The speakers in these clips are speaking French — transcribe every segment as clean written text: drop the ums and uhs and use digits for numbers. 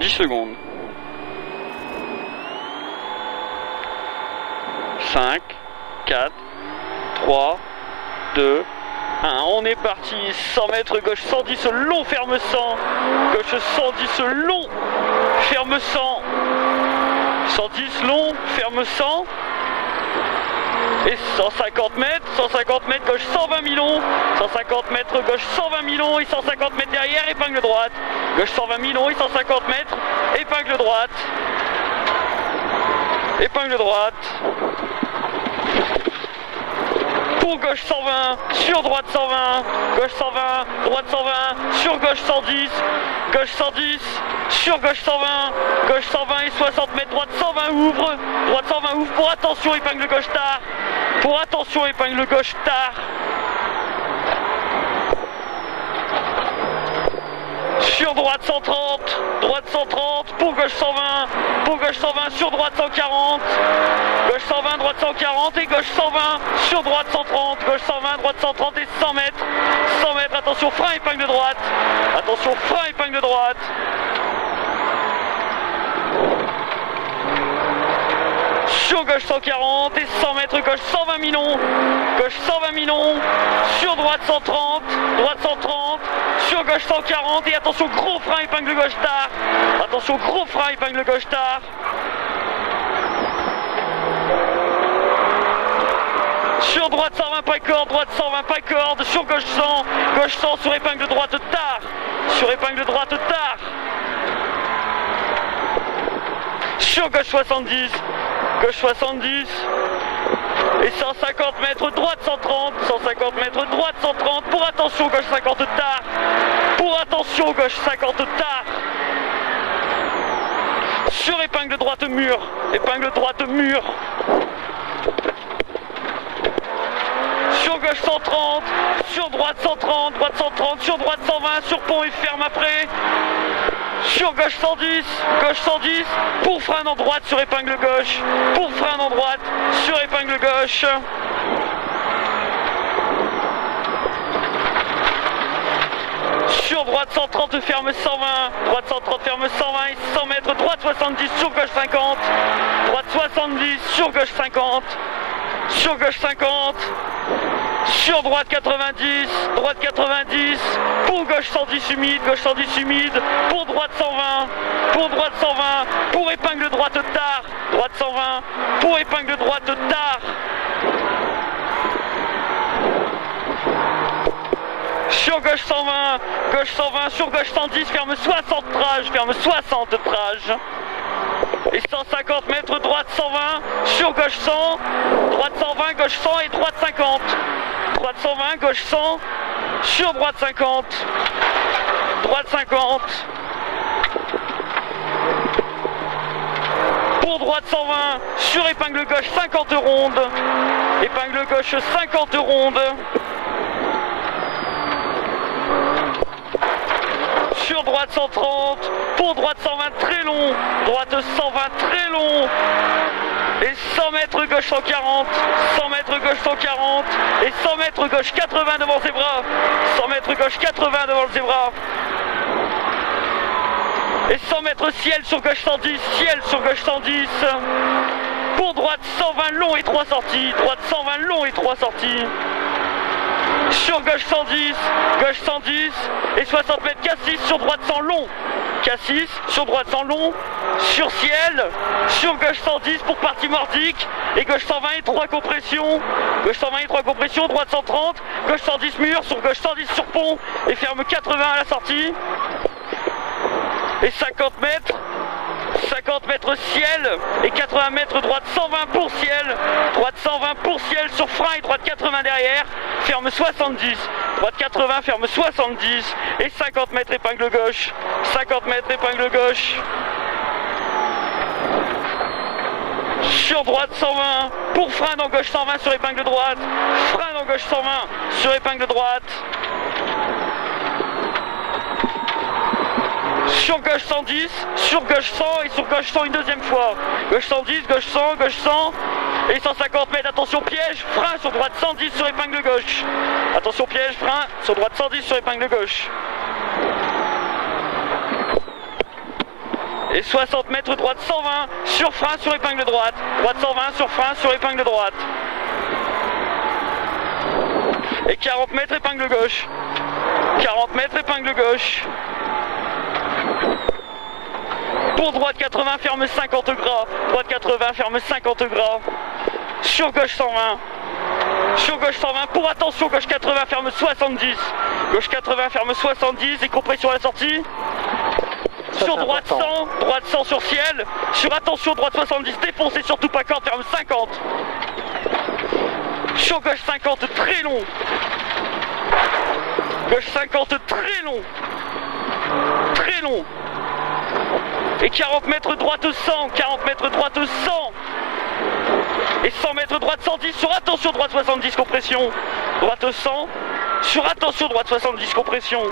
10 secondes. 5, 4, 3, 2, 1. On est parti. 100 mètres, gauche 110, long, ferme 100. Gauche 110, long, ferme 100. 110, long, ferme 100. Et 150 mètres, gauche 120 millions, 150 mètres, gauche 120 millions et 150 mètres derrière, épingle droite. Gauche 120 millions et 150 mètres, épingle droite. Épingle droite. Pour gauche 120, sur droite 120, gauche 120, droite 120, sur gauche 110, gauche 110, sur gauche 120, gauche 120 et 60 mètres, droite 120 ouvre, droite 120 ouvre, pour attention, épingle gauche tard, pour attention, épingle gauche tard. Sur droite 130, pour gauche 120, sur droite 140, gauche 120, droite 140 et gauche 120, sur droite 130, gauche 120, droite 130 et 100 mètres, attention, frein, épingle droite, attention, frein, épingle droite. Sur gauche 140 et 100 mètres, gauche 120 millions, sur droite 130, sur gauche 140 et attention, gros frein, épingle gauche tard, attention, gros frein, épingle gauche tard. Sur droite 120 pas corde, droite 120 pas corde, sur gauche 100 sur épingle droite tard, sur épingle droite tard. Sur gauche 70 et 150 mètres, droite 130, 150 mètres, droite 130, pour attention, gauche 50 tard, pour attention, gauche 50 tard. Sur épingle droite mur, sur gauche 130, sur droite 130, droite 130, sur droite 120, sur pont et ferme après. Sur gauche 110, pour frein en droite sur épingle gauche, pour frein en droite sur épingle gauche. Sur droite 130, ferme 120, droite 130, ferme 120 et 100 mètres, droite 70, sur gauche 50, droite 70, sur gauche 50, sur gauche 50, sur droite 90, pour gauche 110 humide, pour droite 120, pour épingle droite tard, droite 120, pour épingle droite tard. Sur gauche 120, sur gauche 110, ferme 60 trages, et 150 mètres, droite 120, sur gauche 100, droite 120, gauche 100 et droite 50. Droite 120, gauche 100, sur droite 50, droite 50. Pour droite 120, sur épingle gauche 50 rondes, épingle gauche 50 rondes. Sur droite 130, pour droite 120 très long, droite 120 très long, et 100 mètres gauche 140, 100 mètres gauche 140, et 100 mètres gauche 80 devant ses bras, 100 mètres gauche 80 devant ses bras, et 100 mètres ciel sur gauche 110, pour droite 120 long et 3 sorties, droite 120 long et 3 sorties. Sur gauche 110 et 60 mètres K6 sur droite 100 long, K6 sur droite 100 long, sur ciel, sur gauche 110 pour partie mordique et gauche 120 et 3 compressions, droite 130, gauche 110 mur, sur gauche 110 sur pont et ferme 80 à la sortie, et 50 mètres ciel et 80 mètres droite 120 pour ciel, droite 120 pour ciel sur frein et droite 80 derrière, ferme 70, droite 80 ferme 70 et 50 mètres épingle gauche, sur droite 120 pour frein dans gauche 120 sur épingle droite, frein dans gauche 120 sur épingle droite. Sur gauche 110, sur gauche 100 et sur gauche 100 une deuxième fois. Gauche 110, gauche 100 et 150 mètres. Attention piège, frein sur droite 110 sur épingle gauche. Attention piège, frein sur droite 110 sur épingle gauche. Et 60 mètres droite 120 sur frein sur épingle droite. Droite 120 sur frein sur épingle droite. Et 40 mètres épingle gauche. 40 mètres épingle gauche. Pour droite 80 ferme 50 gras. Droite 80 ferme 50 gras. Sur gauche 120. Sur gauche 120 pour attention gauche 80 ferme 70. Gauche 80 ferme 70 et compression à la sortie. Sur droite 100 sur ciel. Sur attention droite 70 défoncé surtout pas corde ferme 50. Sur gauche 50 très long. Gauche 50 très long. Très long. Et 40 mètres droite 100. 40 mètres droite 100. Et 100 mètres droite 110 sur attention droite 70 compression. Droite 100 sur attention droite 70 compression.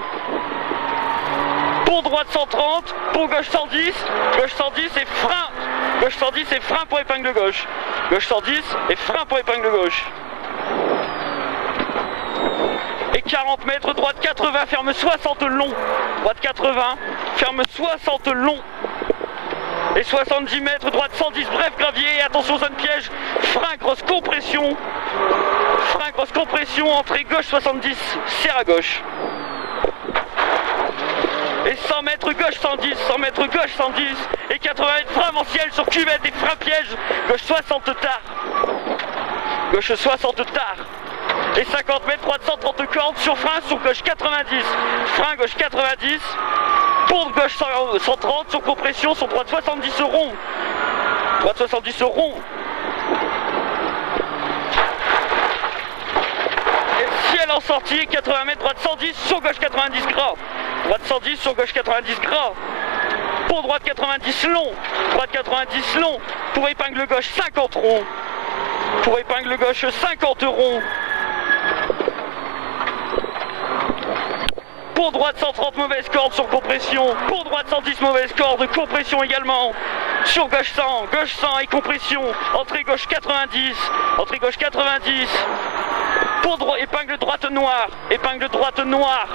Pour droite 130, pour gauche 110, gauche 110 et frein. Gauche 110 et frein pour épingle gauche. Gauche 110 et frein pour épingle gauche. Et 40 mètres droite 80 ferme 60 long. Droite 80 ferme 60 long. Et 70 mètres droite 110 bref gravier et attention zone piège. Frein grosse compression. Frein grosse compression entrée gauche 70 serre à gauche. Et 100 mètres gauche 110, 100 mètres gauche 110 et 80 mètres frein avant ciel sur cuvette et frein piège. Gauche 60 tard. Gauche 60 tard. Et 50 mètres droite 130 cordes sur frein sur gauche 90. Frein gauche 90. Pour gauche 130 sur compression sur droite 70 rond. Droite 70 rond. Et ciel en sortie 80 mètres droite 110 sur gauche 90 gras. Droite 110 sur gauche 90 gras. Pour droite 90 long. Droite 90 long. Pour épingle gauche 50 rond. Pour épingle gauche 50 rond. Pour droite 130 mauvaise corde sur compression. Pour droite 110 mauvaise corde, compression également. Sur gauche 100 et compression. Entrée gauche 90. Entrée gauche 90. Pour épingle droite noire. Épingle droite noire.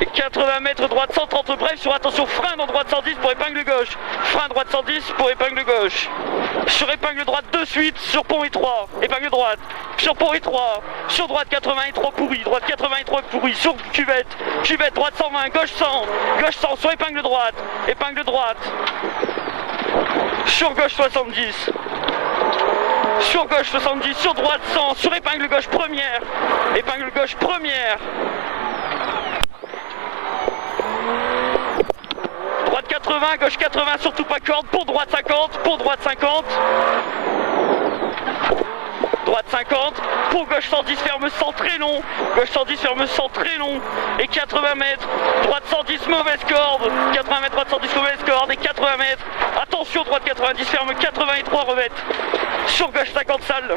Et 80 mètres droite 130 bref sur attention frein dans droite 110 pour épingle gauche. Frein droite 110 pour épingle gauche. Sur épingle droite de suite sur pont étroit. Épingle droite. Sur pont étroit. Sur droite 80 étroit pourri. Droite 80 étroit pourri. Sur cuvette. Cuvette droite 120. Gauche 100. Gauche 100 sur épingle droite. Épingle droite. Sur gauche 70. Sur gauche 70. Sur droite 100. Sur épingle gauche première. Épingle gauche première. Droite 80, gauche 80, surtout pas corde, pour droite 50, pour droite 50. Droite 50, pour gauche 110, ferme 100 très long. Gauche 110, ferme 100 très long. Et 80 mètres, droite 110, mauvaise corde. 80 mètres, droite 110, mauvaise corde. Et 80 mètres, attention, droite 90, ferme 83, revête. Sur gauche 50, salle.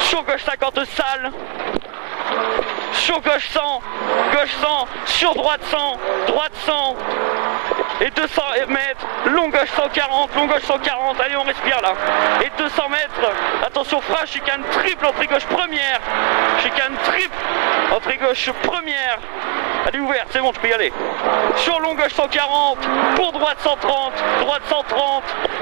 Sur gauche 50, salle. Sur gauche 100, sur droite 100, droite 100 et 200 mètres, long gauche 140, long gauche 140, allez on respire là, et 200 mètres, attention frein, chicane triple, entrée gauche première, chicane triple, entrée gauche première, allez ouverte, c'est bon, je peux y aller, sur long gauche 140, pour droite 130,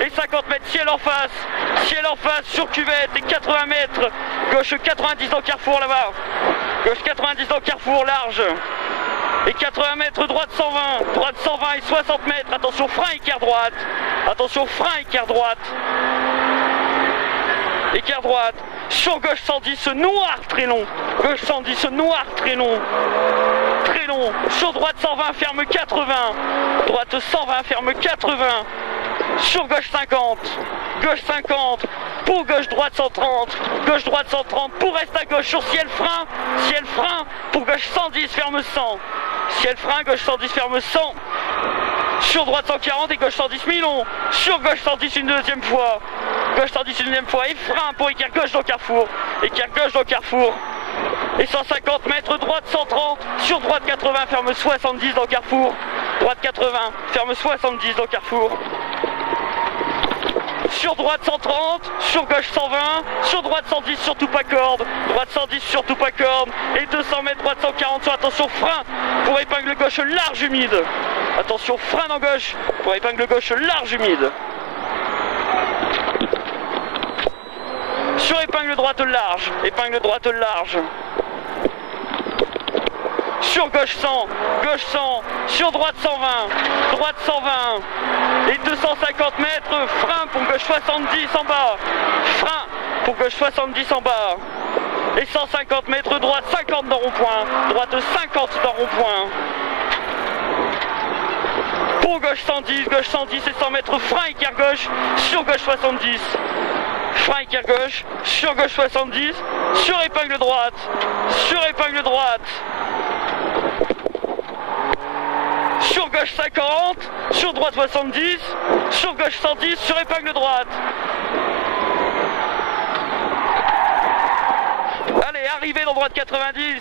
et 50 mètres, ciel en face, sur cuvette, et 80 mètres, gauche 90 dans carrefour là-bas, gauche 90 dans carrefour large. Et 80 mètres, droite 120 et 60 mètres, attention frein écart droite. Attention frein écart droite. Écart droite. Sur gauche 110 noir très long. Gauche 110 noir très long. Très long. Sur droite 120 ferme 80. Droite 120 ferme 80. Sur gauche 50. Gauche 50. Pour gauche droite 130. Gauche droite 130. Pour reste à gauche sur ciel frein. Ciel frein. Pour gauche 110 ferme 100. Ciel frein. Gauche 110 ferme 100. Sur droite 140 et gauche 110 mi-long. Sur gauche 110 une deuxième fois. Gauche 110 une deuxième fois. Et frein pour écart gauche dans carrefour. Écart gauche dans carrefour. Et 150 mètres, droite 130. Sur droite 80, ferme 70 dans carrefour. Droite 80, ferme 70 dans carrefour. sur droite 130, sur gauche 120, sur droite 110 sur tout pas corde, droite 110 sur tout pas corde, et 200 mètres, droite 140 sur, attention frein pour épingle gauche large humide. Attention frein en gauche pour épingle gauche large humide. Sur épingle droite large, sur gauche 100, sur droite 120, et 250 mètres, frein pour gauche 70 en bas, frein pour gauche 70 en bas, et 150 mètres, droite 50 dans rond-point, droite 50 dans rond-point. Pour gauche 110 et 100 mètres, frein écart gauche, sur gauche 70. Frein écart gauche, sur gauche 70, sur épingle droite, sur gauche 50, sur droite 70, sur gauche 110, sur épingle droite. Allez, arrivée dans droite 90.